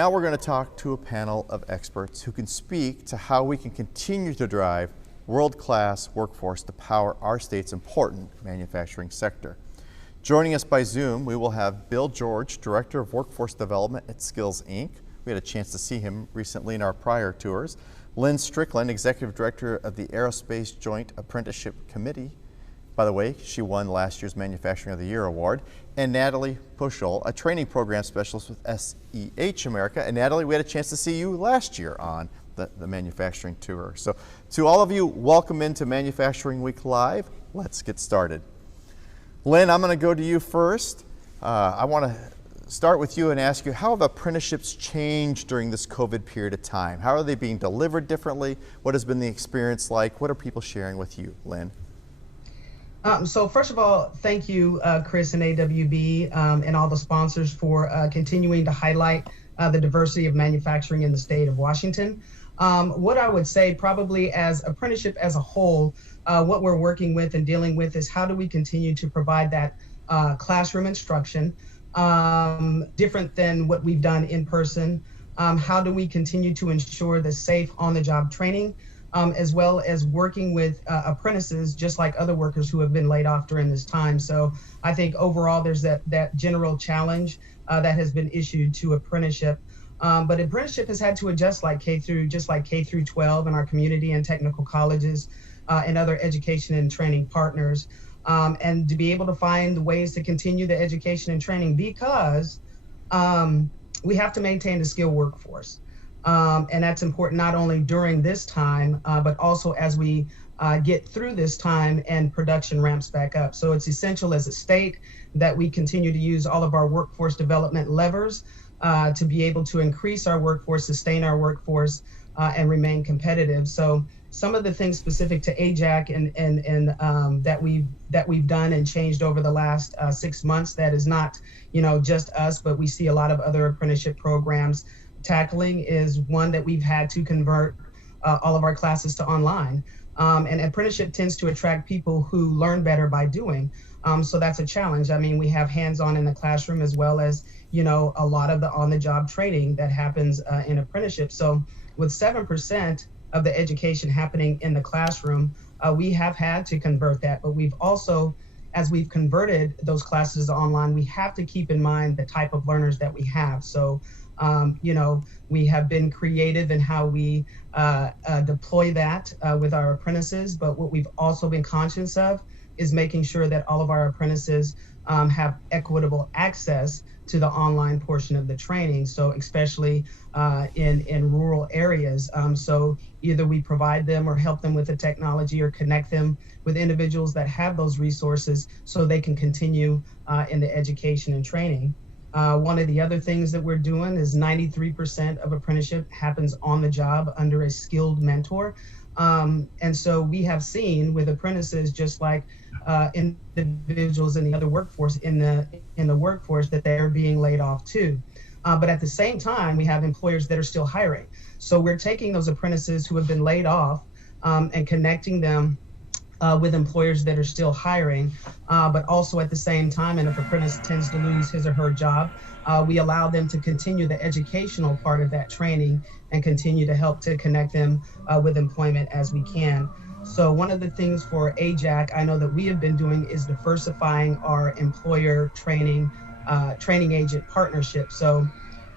Now we're going to talk to a panel of experts who can speak to how we can continue to drive world-class workforce to power our state's important manufacturing sector. Joining us by Zoom, we will have Bill George, Director of Workforce Development at Skills, Inc. We had a chance to see him recently in our prior tours. Lynn Strickland, Executive Director of the Aerospace Joint Apprenticeship Committee. By the way, she won last year's Manufacturing of the Year award. And Natalie Puschel, a training program specialist with SEH America. And Natalie, we had a chance to see you last year on the manufacturing tour. So to all of you, welcome into Manufacturing Week Live. Let's get started. Lynn, I'm going to go to you first. I want to start with you and ask you, how have apprenticeships changed during this COVID period of time? How are they being delivered differently? What has been the experience like? What are people sharing with you, Lynn? So first of all, thank you, Chris and AWB and all the sponsors for continuing to highlight the diversity of manufacturing in the state of Washington. What I would say probably as apprenticeship as a whole, what we're working with and dealing with is how do we continue to provide that classroom instruction, different than what we've done in person. How do we continue to ensure the safe on-the-job training, as well as working with apprentices, just like other workers who have been laid off during this time. So I think overall there's that general challenge that has been issued to apprenticeship. But apprenticeship has had to adjust just like K through 12 in our community and technical colleges and other education and training partners, and to be able to find ways to continue the education and training because we have to maintain the skilled workforce. And that's important not only during this time, but also as we get through this time and production ramps back up. So it's essential as a state that we continue to use all of our workforce development levers to be able to increase our workforce, sustain our workforce, and remain competitive. So some of the things specific to AJAC and that we've done and changed over the last 6 months, that is not just us, but we see a lot of other apprenticeship programs tackling, is one that we've had to convert all of our classes to online. And apprenticeship tends to attract people who learn better by doing. So that's a challenge. I mean, we have hands-on in the classroom as well as, a lot of the on-the-job training that happens in apprenticeship. So with 7% of the education happening in the classroom, we have had to convert that. But we've also, as we've converted those classes online, we have to keep in mind the type of learners that we have. So we have been creative in how we deploy that with our apprentices, but what we've also been conscious of is making sure that all of our apprentices have equitable access to the online portion of the training. So especially in rural areas. So either we provide them or help them with the technology or connect them with individuals that have those resources so they can continue in the education and training. One of the other things that we're doing is 93% of apprenticeship happens on the job under a skilled mentor. And so we have seen with apprentices, just like individuals in the other workforce, in the workforce, that they're being laid off too. But at the same time, we have employers that are still hiring. So we're taking those apprentices who have been laid off and connecting them with employers that are still hiring, but also at the same time, and if an apprentice tends to lose his or her job, we allow them to continue the educational part of that training and continue to help to connect them with employment as we can. So one of the things for AJAC I know that we have been doing is diversifying our employer training agent partnership. So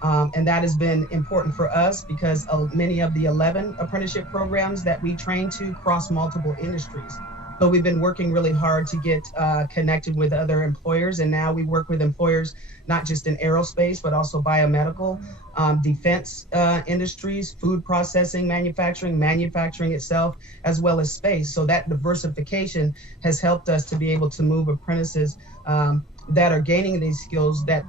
and that has been important for us because many of the 11 apprenticeship programs that we train to cross multiple industries. So we've been working really hard to get connected with other employers, and now we work with employers not just in aerospace, but also biomedical, defense industries, food processing, manufacturing itself, as well as space. So that diversification has helped us to be able to move apprentices that are gaining these skills that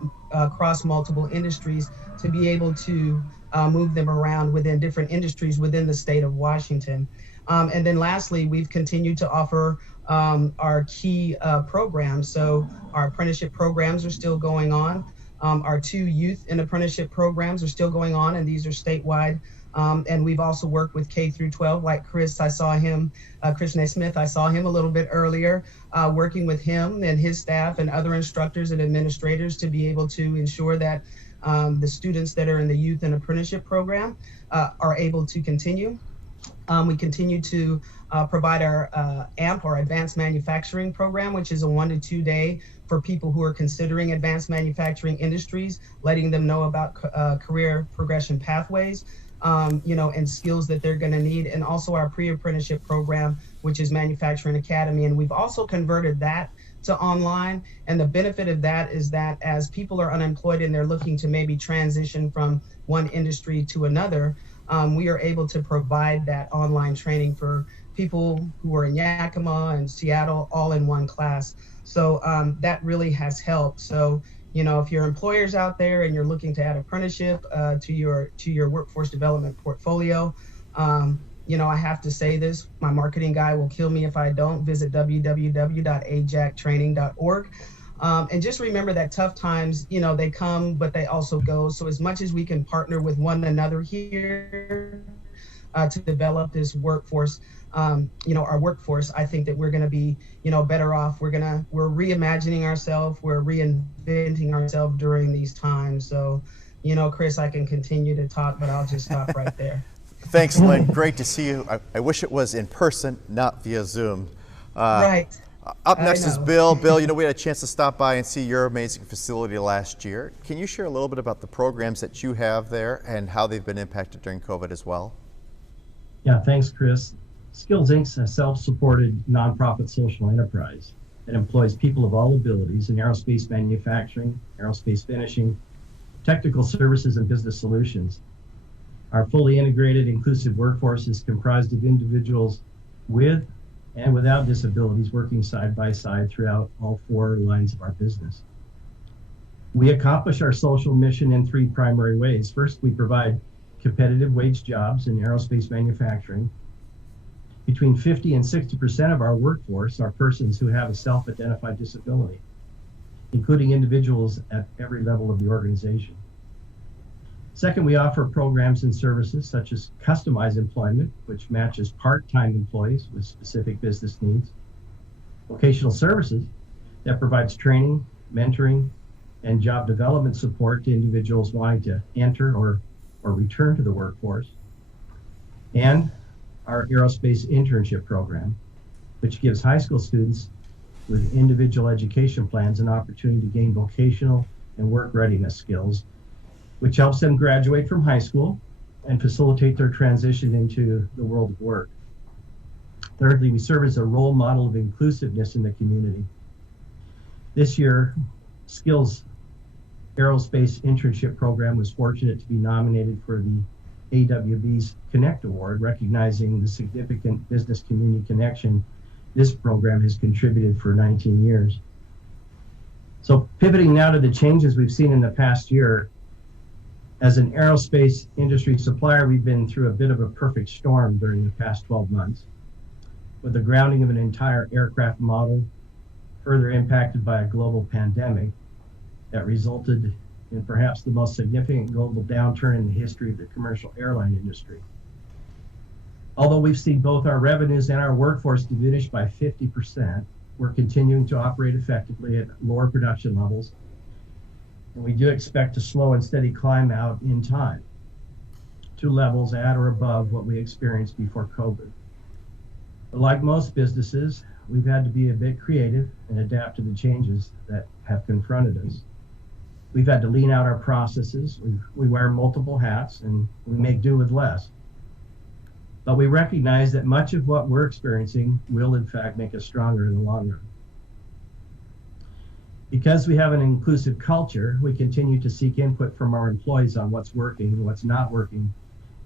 cross multiple industries to be able to move them around within different industries within the state of Washington. And then lastly, we've continued to offer our key programs. So our apprenticeship programs are still going on. Our 2 youth and apprenticeship programs are still going on, and these are statewide. And we've also worked with K through 12, like Chris. I saw him, Chris Naismith. I saw him a little bit earlier, working with him and his staff and other instructors and administrators to be able to ensure that the students that are in the youth and apprenticeship program are able to continue. We continue to provide our AMP, or Advanced Manufacturing Program, which is a 1 to 2 day for people who are considering advanced manufacturing industries, letting them know about career progression pathways, and skills that they're going to need. And also our pre-apprenticeship program, which is Manufacturing Academy. And we've also converted that to online. And the benefit of that is that as people are unemployed and they're looking to maybe transition from one industry to another, we are able to provide that online training for people who are in Yakima and Seattle all in one class. So that really has helped. So, if your employer's out there and you're looking to add apprenticeship to your workforce development portfolio, I have to say this, my marketing guy will kill me if I don't. Visit www.ajactraining.org. And just remember that tough times, they come, but they also go. So as much as we can partner with one another here to develop this workforce, our workforce, I think that we're going to be, better off. We're reimagining ourselves. We're reinventing ourselves during these times. So, Chris, I can continue to talk, but I'll just stop right there. Thanks, Lynn. Great to see you. I wish it was in person, not via Zoom. Right. Up next is Bill. Bill, we had a chance to stop by and see your amazing facility last year. Can you share a little bit about the programs that you have there and how they've been impacted during COVID as well? Yeah, thanks, Chris. Skills Inc. is a self-supported nonprofit social enterprise that employs people of all abilities in aerospace manufacturing, aerospace finishing, technical services, and business solutions. Our fully integrated, inclusive workforce is comprised of individuals with and without disabilities working side by side throughout all 4 lines of our business. We accomplish our social mission in 3 primary ways. First, we provide competitive wage jobs in aerospace manufacturing. Between 50 and 60% of our workforce are persons who have a self-identified disability, including individuals at every level of the organization. Second, we offer programs and services such as customized employment, which matches part-time employees with specific business needs. Vocational services that provides training, mentoring, and job development support to individuals wanting to enter or return to the workforce. And our Aerospace Internship program, which gives high school students with individual education plans an opportunity to gain vocational and work readiness skills, which helps them graduate from high school and facilitate their transition into the world of work. Thirdly, we serve as a role model of inclusiveness in the community. This year, Skills Aerospace Internship Program was fortunate to be nominated for the AWB's Connect Award, recognizing the significant business community connection this program has contributed for 19 years. So pivoting now to the changes we've seen in the past year, as an aerospace industry supplier, we've been through a bit of a perfect storm during the past 12 months, with the grounding of an entire aircraft model, further impacted by a global pandemic that resulted in perhaps the most significant global downturn in the history of the commercial airline industry. Although we've seen both our revenues and our workforce diminish by 50%, we're continuing to operate effectively at lower production levels, and we do expect a slow and steady climb out in time to levels at or above what we experienced before COVID. But like most businesses, we've had to be a bit creative and adapt to the changes that have confronted us. We've had to lean out our processes. We wear multiple hats and we make do with less. But we recognize that much of what we're experiencing will in fact make us stronger in the long run. Because we have an inclusive culture, we continue to seek input from our employees on what's working and what's not working,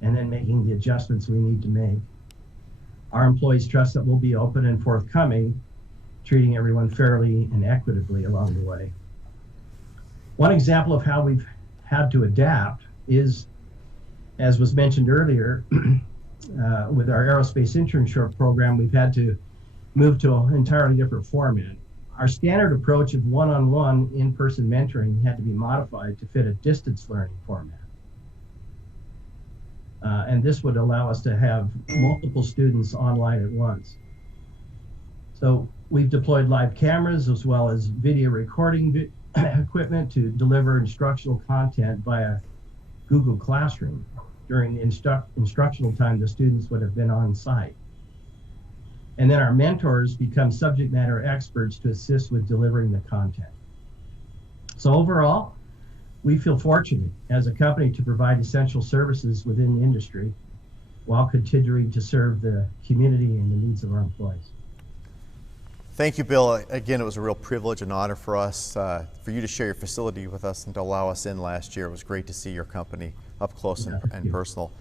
and then making the adjustments we need to make. Our employees trust that we'll be open and forthcoming, treating everyone fairly and equitably along the way. One example of how we've had to adapt is, as was mentioned earlier, with our Aerospace Internship program, we've had to move to an entirely different format. Our standard approach of one-on-one in-person mentoring had to be modified to fit a distance learning format. And this would allow us to have multiple students online at once. So we've deployed live cameras as well as video recording equipment to deliver instructional content via Google Classroom. During the instructional time, the students would have been on site. And then our mentors become subject matter experts to assist with delivering the content. So overall, we feel fortunate as a company to provide essential services within the industry while continuing to serve the community and the needs of our employees. Thank you, Bill. Again, it was a real privilege and honor for us, for you to share your facility with us and to allow us in last year. It was great to see your company up close and personal.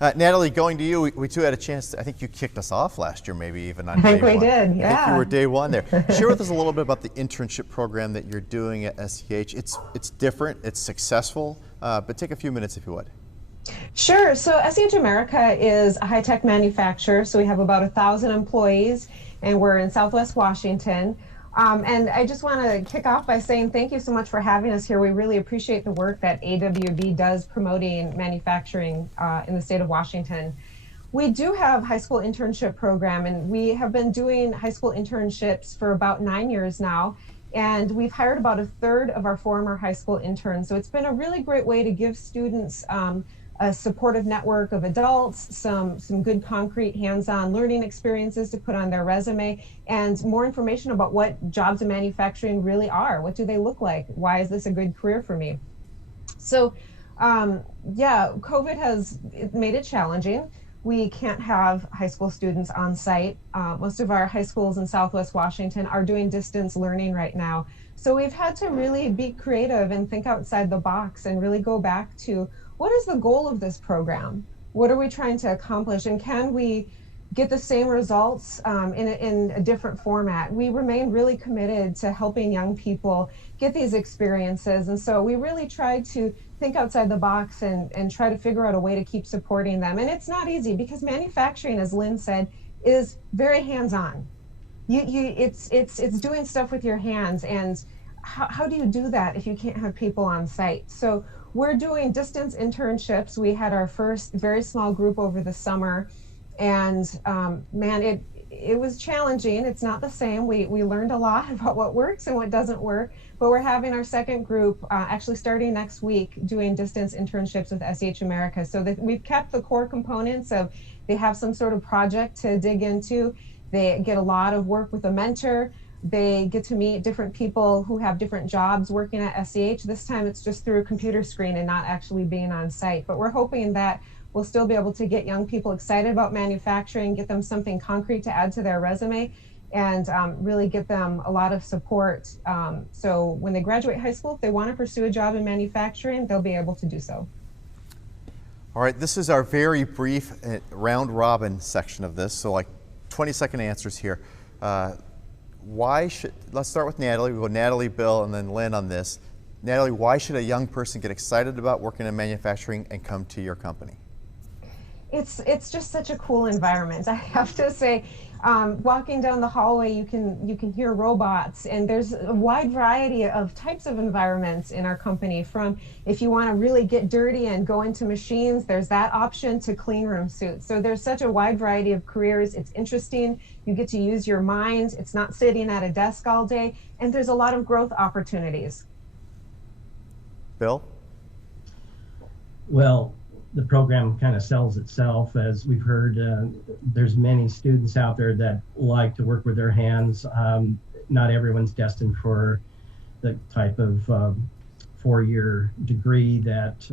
Natalie, going to you, we too had a chance I think you kicked us off last year, maybe even on day one. I think we did, yeah. I think you were day one there. Share with us a little bit about the internship program that you're doing at SEH. It's different, it's successful, but take a few minutes if you would. Sure. So SEH America is a high-tech manufacturer. So we have about 1,000 employees, and we're in Southwest Washington. And I just want to kick off by saying thank you so much for having us here. We really appreciate the work that AWB does promoting manufacturing in the state of Washington. We do have high school internship program, and we have been doing high school internships for about 9 years now. And we've hired about 1/3 of our former high school interns. So it's been a really great way to give students a supportive network of adults, some good concrete hands-on learning experiences to put on their resume, and more information about what jobs in manufacturing really are. What do they look like? Why is this a good career for me? So yeah, COVID has made it challenging. We can't have high school students on site. Most of our high schools in Southwest Washington are doing distance learning right now. So we've had to really be creative and think outside the box and really go back to what is the goal of this program? What are we trying to accomplish? And can we get the same results in a different format? We remain really committed to helping young people get these experiences. And so we really tried to think outside the box and try to figure out a way to keep supporting them. And it's not easy because manufacturing, as Lynn said, is very hands-on. It's doing stuff with your hands. And how do you do that if you can't have people on site? So we're doing distance internships. We had our first very small group over the summer, and man, it was challenging. It's not the same. We learned a lot about what works and what doesn't work, but we're having our second group actually starting next week doing distance internships with SEH America. So that we've kept the core components of they have some sort of project to dig into. They get a lot of work with a mentor. They get to meet different people who have different jobs working at SEH. This time it's just through a computer screen and not actually being on site. But we're hoping that we'll still be able to get young people excited about manufacturing, get them something concrete to add to their resume, and really get them a lot of support. So when they graduate high school, if they want to pursue a job in manufacturing, they'll be able to do so. All right, this is our very brief round robin section of this. So like 20-second answers here. Let's start with Natalie. We'll go Natalie, Bill, and then Lynn on this. Natalie, why should a young person get excited about working in manufacturing and come to your company? It's just such a cool environment. I have to say, walking down the hallway, you can hear robots, and there's a wide variety of types of environments in our company. From if you want to really get dirty and go into machines, there's that option, to clean room suits. So there's such a wide variety of careers. It's interesting. You get to use your mind. It's not sitting at a desk all day, and there's a lot of growth opportunities. Bill? Well, the program kind of sells itself. As we've heard, there's many students out there that like to work with their hands. Not everyone's destined for the type of 4-year degree that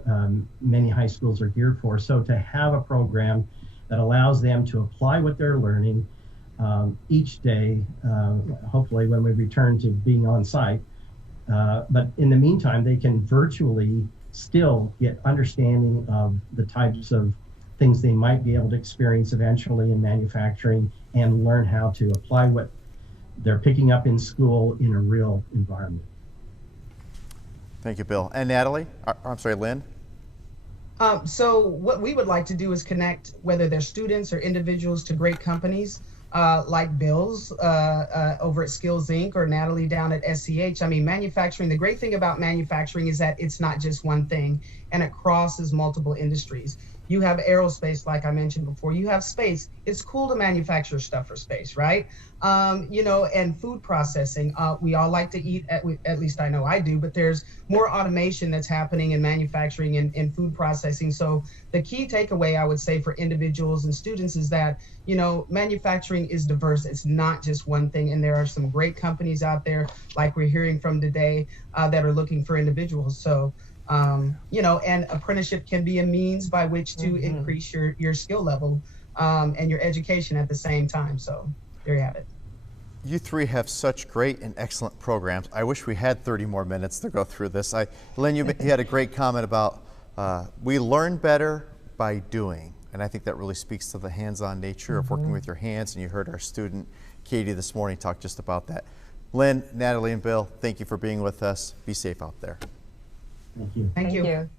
many high schools are geared for. So to have a program that allows them to apply what they're learning each day, hopefully when we return to being on site, but in the meantime, they can virtually still get understanding of the types of things they might be able to experience eventually in manufacturing and learn how to apply what they're picking up in school in a real environment. Thank you, Bill. And Natalie? I'm sorry, Lynn? So what we would like to do is connect, whether they're students or individuals, to great companies like Bill's over at Skills Inc. or Natalie down at SEH. I mean, manufacturing, the great thing about manufacturing is that it's not just one thing, and it crosses multiple industries. You have aerospace, like I mentioned before. You have space. It's cool to manufacture stuff for space, right? And food processing. We all like to eat, at least I know I do, but there's more automation that's happening in manufacturing and food processing. So the key takeaway I would say for individuals and students is that, manufacturing is diverse. It's not just one thing. And there are some great companies out there, like we're hearing from today, that are looking for individuals. So, and apprenticeship can be a means by which to increase your skill level and your education at the same time. So there you have it. You three have such great and excellent programs. I wish we had 30 more minutes to go through this. Lynn, you had a great comment about we learn better by doing. And I think that really speaks to the hands-on nature of working with your hands. And you heard our student, Katie, this morning talk just about that. Lynn, Natalie, and Bill, thank you for being with us. Be safe out there. Thank you. Thank you. you.